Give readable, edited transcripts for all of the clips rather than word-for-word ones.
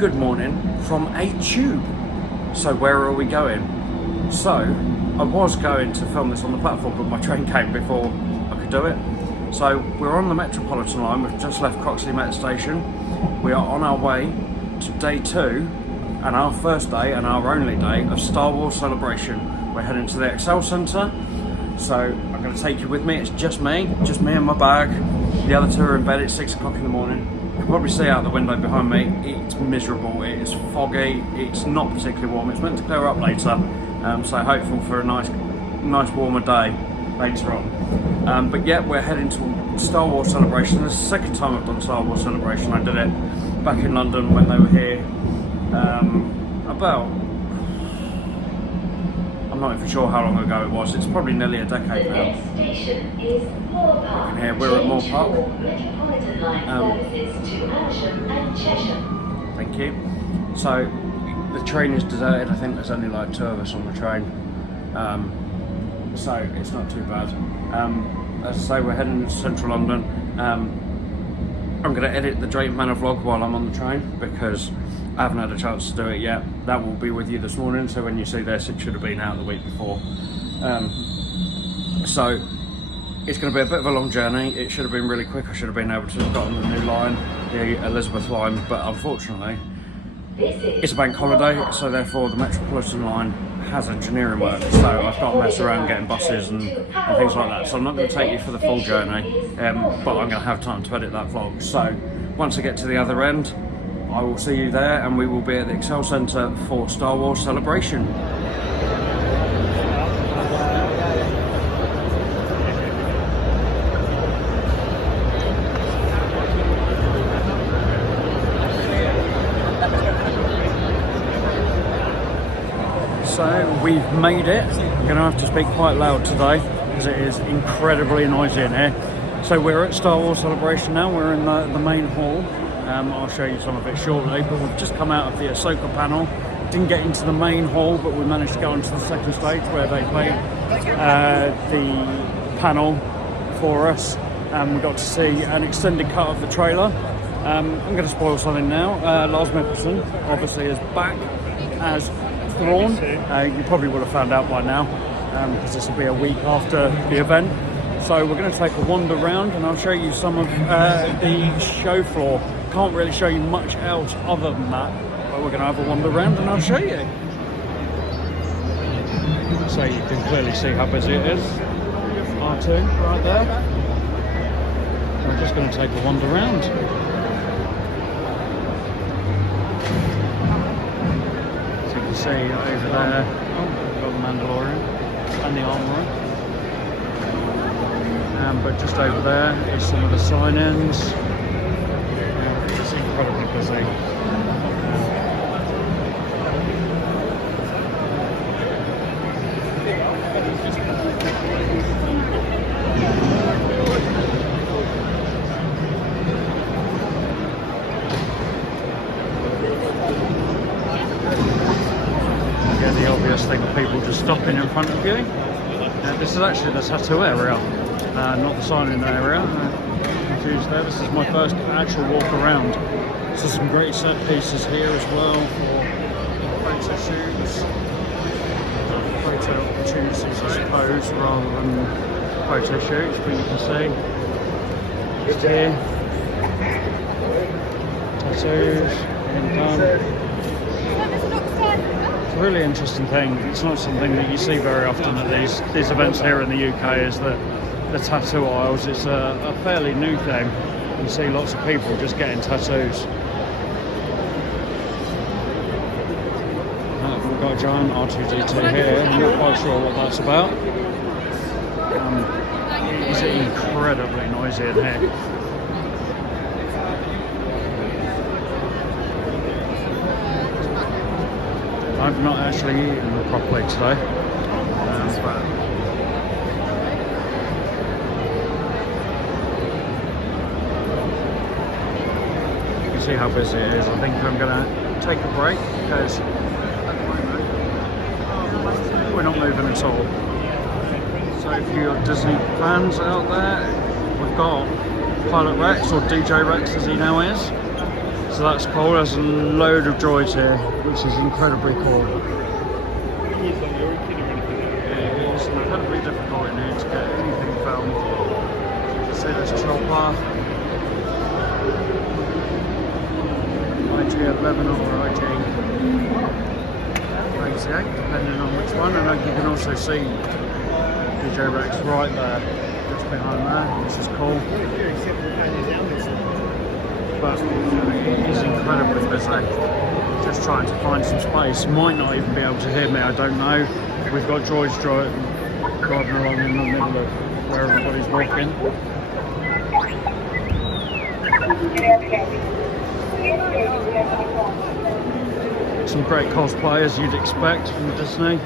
good morning from a tube. So where are we going? So I was going to film this on the platform, but my train came before I could do it. So we're on the Metropolitan line. We've just left Croxley Met Station. We are on our way to day 2 and our first day and our only day of Star Wars Celebration. We're heading to the Excel Centre. So I'm going to take you with me. It's just me and my bag. The other two are in bed. It's 6 o'clock in the morning. You can probably see out the window behind me. It's miserable. It is foggy. It's not particularly warm. It's meant to clear up later. So hopeful for a nice warmer day later on. But yeah, we're heading to Star Wars Celebration. This is the second time I've done Star Wars Celebration. I did it back in London when they were here. I'm not even sure how long ago it was. It's probably nearly a decade now. The next station is Moore Park. Here we're at Moore Park. Metropolitan line services to Amersham and Cheshire. Thank you. So the train is deserted. I think there's only like 2 of us on the train. So it's not too bad. As I say, we're heading to central London. I'm going to edit the Drayton Manor vlog while I'm on the train because I haven't had a chance to do it yet. That will be with you this morning, so when you see this, it should have been out the week before. So it's going to be a bit of a long journey. It should have been really quick. I should have been able to have gotten the new line, the Elizabeth line, but unfortunately it's a bank holiday, so therefore the Metropolitan line has engineering work, so I've got to mess around getting buses and things like that. So I'm not going to take you for the full journey, but I'm going to have time to edit that vlog. So once I get to the other end, I will see you there, and we will be at the Excel Centre for Star Wars Celebration. So we've made it. I'm going to have to speak quite loud today because it is incredibly noisy in here. So we're at Star Wars Celebration now. We're in the main hall. I'll show you some of it shortly, but we've just come out of the Ahsoka panel. Didn't get into the main hall, but we managed to go onto the second stage where they played the panel for us. We got to see an extended cut of the trailer. I'm going to spoil something now. Lars Mikkelsen obviously is back as Thrawn. You probably would have found out by now, because this will be a week after the event. So we're going to take a wander round and I'll show you some of the show floor. Can't really show you much else other than that, but we're going to have a wander around and I'll show you. So you can clearly see how busy it is. R2 right there. We're just going to take a wander around. So you can see over there, we've got the Mandalorian and the Armorer. But just over there is some of the sign-ins. It's incredibly busy. Yeah, the obvious thing of people just stopping in front of you. This is actually the tattoo area. Not the sign-in area. Confused there. This is my first actual walk around. So some great set pieces here as well for photo shoots, photo opportunities, I suppose, rather than photo shoots. But you can see just here, tattoos being done. It's a really interesting thing. It's not something that you see very often at these events here in the UK. Is that the tattoo aisles? It's a fairly new thing. You see lots of people just getting tattoos. We've got a giant R2-D2 here. I'm not quite sure what that's about. It is incredibly noisy in here. I've not actually eaten properly today. But see how busy it is. I think I'm going to take a break because at the moment we're not moving at all. So if you're Disney fans out there, we've got Pilot Rex, or DJ Rex as he now is. So that's cool. There's a load of droids here, which is incredibly cool. It's incredibly difficult in here to get anything filmed. You can see there's chopper, IG-11 or IG-88, depending on which one. And you can also see DJ Rex right there, just behind there, which is cool. But it is incredibly busy. Just trying to find some space. Might not even be able to hear me, I don't know. We've got droids driving along in the middle of where everybody's walking. Some great cosplay as you'd expect from Disney.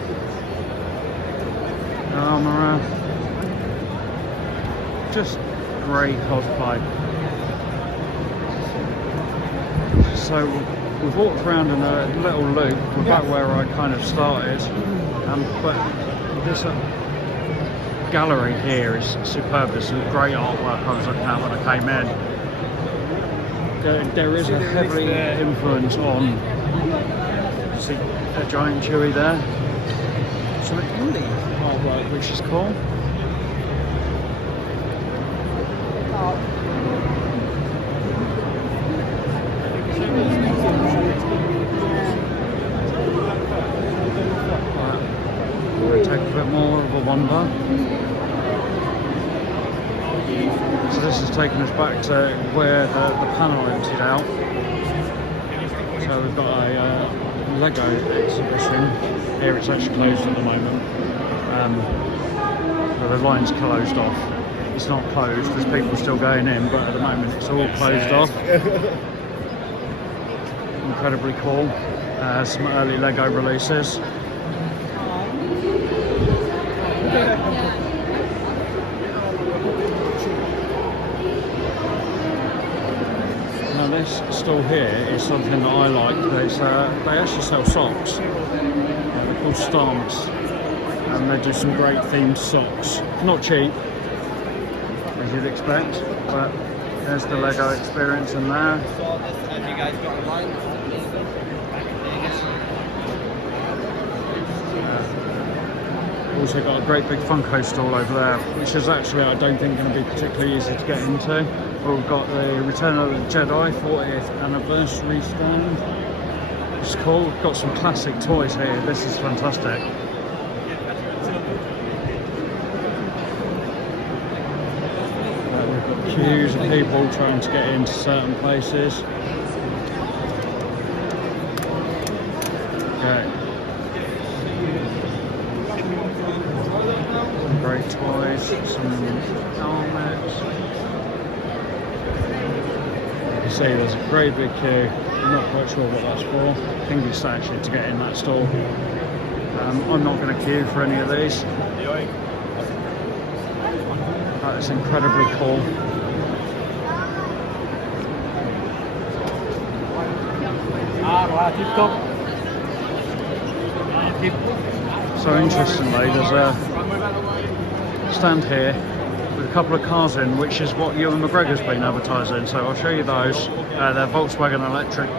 Just great cosplay. So we've walked around in a little loop. We're back where I kind of started, but this gallery here is superb. There's some great artwork I was looking at when I came in. There is a heavy influence on, see a giant Chewie there, some indie artwork which is cool. Take a bit more of a wander. So this has taken us back to where the panel emptied out. So we've got a Lego exhibition. Here it's actually closed at the moment. So the line's closed off. It's not closed, there's people still going in, but at the moment it's all closed off. Incredibly cool. Some early Lego releases. Now this stall here is something that I like. They actually sell socks. They're called Stance, and they do some great themed socks. Not cheap, as you'd expect, but there's the Lego experience in there. Also got a great big Funko stall over there, which is actually, I don't think, going to be particularly easy to get into. We've got the Return of the Jedi 40th anniversary stand. It's cool. We've got some classic toys here. This is fantastic. We've got queues of people trying to get into certain places. Okay. Great toys, some helmets. You can see there's a great big queue. I'm not quite sure what that's for. I think it's actually to get in that store. I'm not going to queue for any of these. That is incredibly cool. So interestingly, there's a stand here with a couple of cars in, which is what Ewan McGregor's been advertising. So I'll show you those. They're Volkswagen electric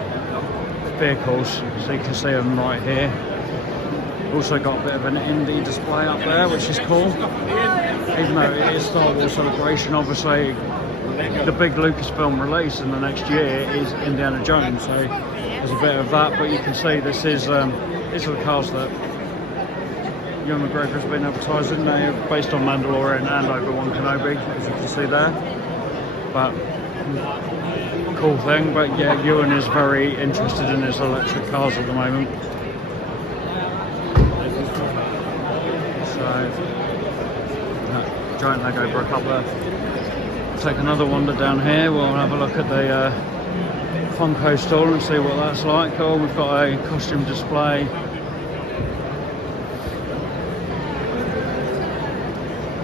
vehicles, so you can see them right here. Also got a bit of an indie display up there, which is cool. Even though it is Star Wars Celebration, obviously the big Lucasfilm release in the next year is Indiana Jones, so there's a bit of that. But you can see these are the cars that Ewan McGregor's been advertising. They are based on Mandalorian and Obi-Wan Kenobi, as you can see there. But cool thing. But yeah, Ewan is very interested in his electric cars at the moment. So giant Lego brick up there. Take another wander down here. We'll have a look at the Funko stall and see what that's like. Oh, we've got a costume display.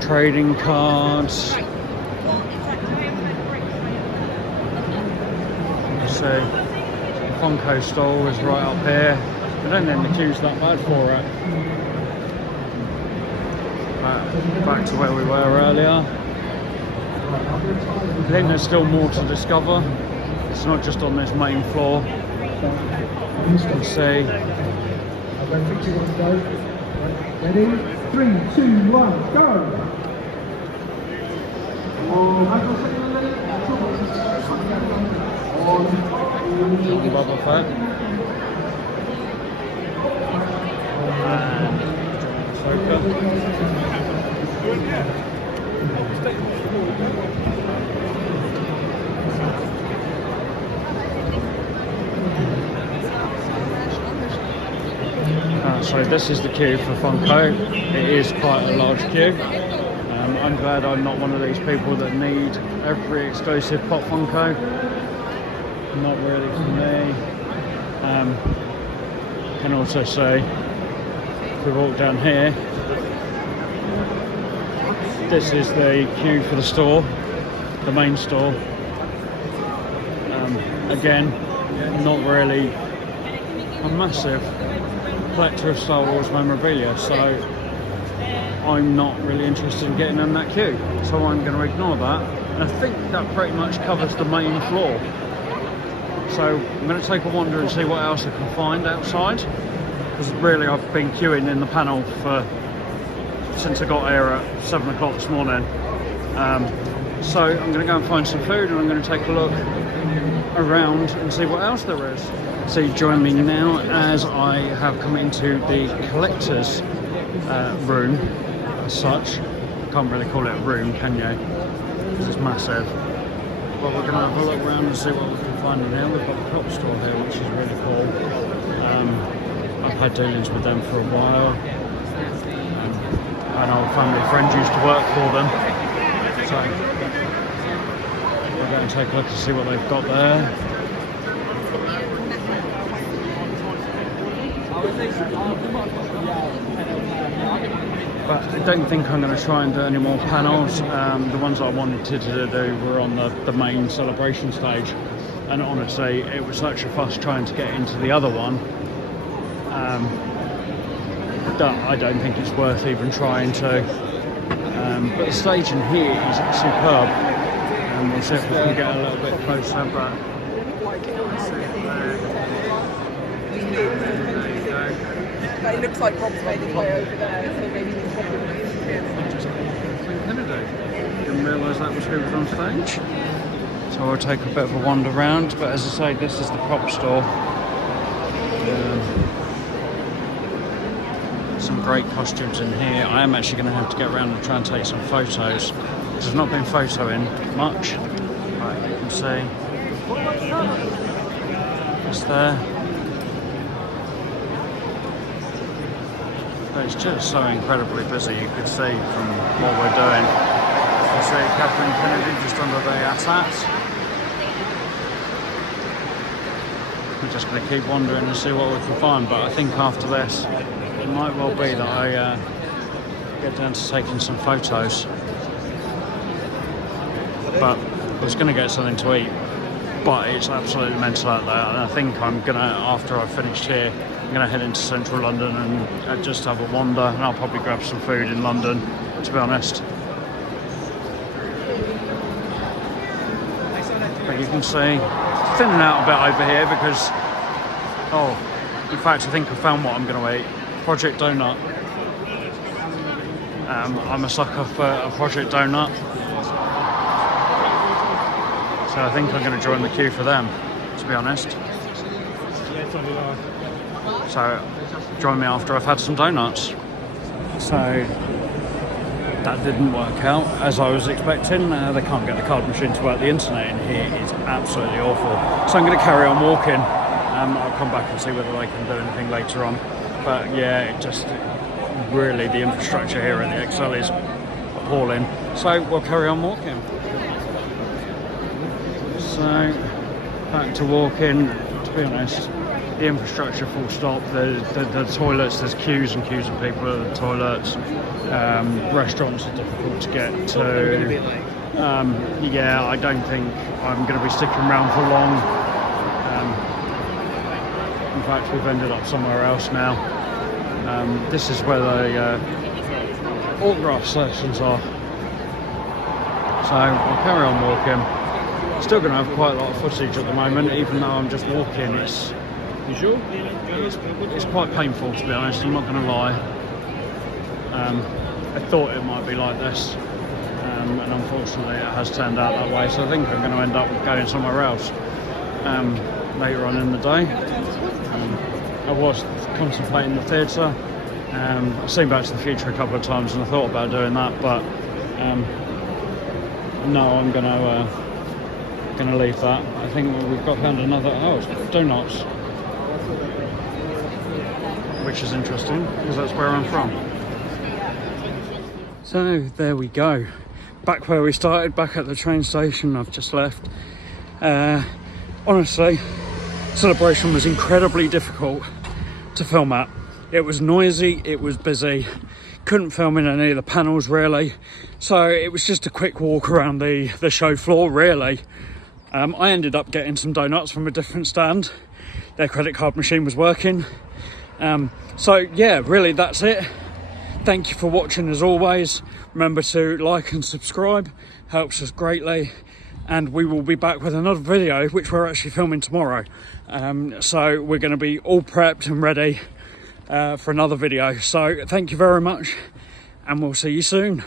Trading cards. So the Funko stall is right up here. I don't think the queue's that bad for it. Back to where we were earlier. I think there's still more to discover. It's not just on this main floor. As you can see. Ready? 3, 2, 1, go! Boba Fett. And so this is the queue for Funko. It is quite a large queue. I'm glad I'm not one of these people that need every exclusive Pop Funko. Not really for me. Can also say, if we walk down here, this is the queue for the store, the main store. Again, not really a massive collector of Star Wars memorabilia, so I'm not really interested in getting in that queue, so I'm going to ignore that. And I think that pretty much covers the main floor. So I'm going to take a wander and see what else I can find outside, because really I've been queuing in the panel since I got here at 7 o'clock this morning. So I'm going to go and find some food, and I'm going to take a look around and see what else there is. So join me now as I have come into the collector's room as such. Can't really call it a room, can you? Because it's massive. Well, we're going to have a look around and see what we can find in here. We've got the Prop store here, which is really cool. I've had dealings with them for a while. An old family friend used to work for them. So we're going to take a look and see what they've got there. But I don't think I'm going to try and do any more panels. The ones I wanted to do were on the main celebration stage, and honestly it was such a fuss trying to get into the other one that I don't think it's worth even trying to. But the stage in here is superb, and we'll see if we can get a little bit closer. But it looks like Rob's made his way over there, so maybe he's probably didn't realise that was who was on stage. So I'll take a bit of a wander around, but as I say, this is the prop store. Some great costumes in here. I am actually going to have to get around and try and take some photos, because I've not been photoing much. Right, you can see it's there. But it's just so incredibly busy, you could see from what we're doing. You see Kathleen Kennedy just under the AT-AT. We're just going to keep wandering and see what we can find, but I think after this it might well be that I get down to taking some photos. But I was going to get something to eat, but it's absolutely mental out there, and I think I'm going to, after I've finished here, I'm going to head into central London and just have a wander, and I'll probably grab some food in London, to be honest. But you can see it's thinning out a bit over here because, in fact I think I found what I'm going to eat. Project Donut. I'm a sucker for a Project Donut, so I think I'm going to join the queue for them, to be honest. So join me after I've had some donuts. So that didn't work out as I was expecting. They can't get the card machine to work. The internet in here is absolutely awful. So I'm going to carry on walking. I'll come back and see whether they can do anything later on. But yeah, it just really, the infrastructure here at the ExCeL is appalling. So we'll carry on walking. So back to walking. To be honest, the infrastructure full stop. The toilets, there's queues and queues of people at the toilets. Restaurants are difficult to get to. Yeah, I don't think I'm going to be sticking around for long. In fact, we've ended up somewhere else now. This is where the autograph sections are. So I'll carry on walking. Still going to have quite a lot of footage at the moment, even though I'm just walking. It's quite painful, to be honest, I'm not going to lie. I thought it might be like this, and unfortunately it has turned out that way, so I think I'm going to end up going somewhere else later on in the day. I was contemplating the theatre. I've seen Back to the Future a couple of times and I thought about doing that, but no, I'm going to leave that. I think we've found another, it's donuts, which is interesting because that's where I'm from. So there we go, back where we started, back at the train station. I've just left. Honestly, Celebration was incredibly difficult to film at. It was noisy, it was busy, couldn't film in any of the panels really, so it was just a quick walk around the show floor really. I ended up getting some donuts from a different stand. Their credit card machine was working. So yeah, really that's it. Thank you for watching as always. Remember to like and subscribe, helps us greatly. And we will be back with another video, which we're actually filming tomorrow. So we're going to be all prepped and ready for another video. So thank you very much, and we'll see you soon.